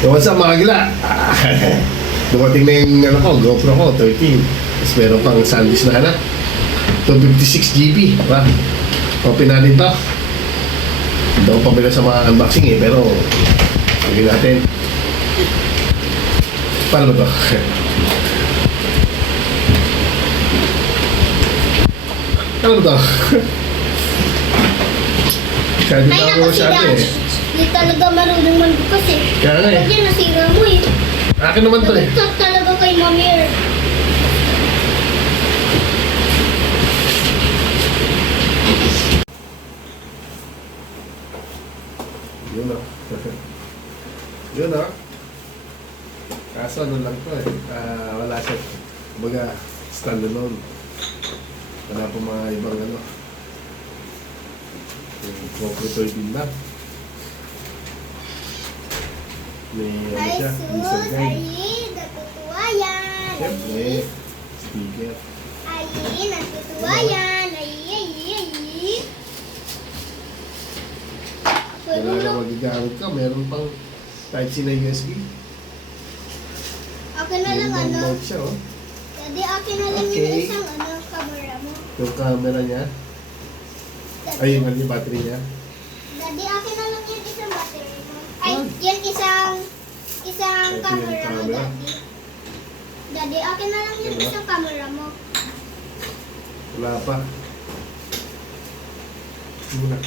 What's up mga gila? Dumating na yung ano ko, GoPro ko, 13. Tapos meron pang sandwich na anak. 256 GB, diba? Copy natin to. Hindi ako pabila sa mga unboxing eh, pero sige natin. Paano ba to? Ano ba to? Kaya dito Ay, ako masyado eh. Hindi talaga marunong magbukas eh. Kaya nga eh. Kasi nasira mo eh. Akin naman to eh. Nagtag talaga kay Mami Earth. Yun o. Yun o. Kaso ano lang to eh. Wala siya. Kumbaga, standalone. Wala po mga ibang ano. Yung GoPro din lang. May ano Ay, siya. User sus! guide. Ay, natutuwa yan! Siyempre. Sticker. Ay, natutuwa yan! Ay, ay, ay! Pero Wala na magagamit ka. Meron pang Type-C na USB. akin na lang Meron pang ano. mount siya oh. Daddy, akin na lang yung Okay. isang ano, camera mo. Yung camera niya. Daddy, Ay, yung ano yung battery niya. Daddy, akin na lang yung isang battery mo. Ay, Ah. yan isang Ito yung camera mo, camera. Daddy. Daddy, akin na lang yung Diba? isang camera mo. Wala pa. Muna.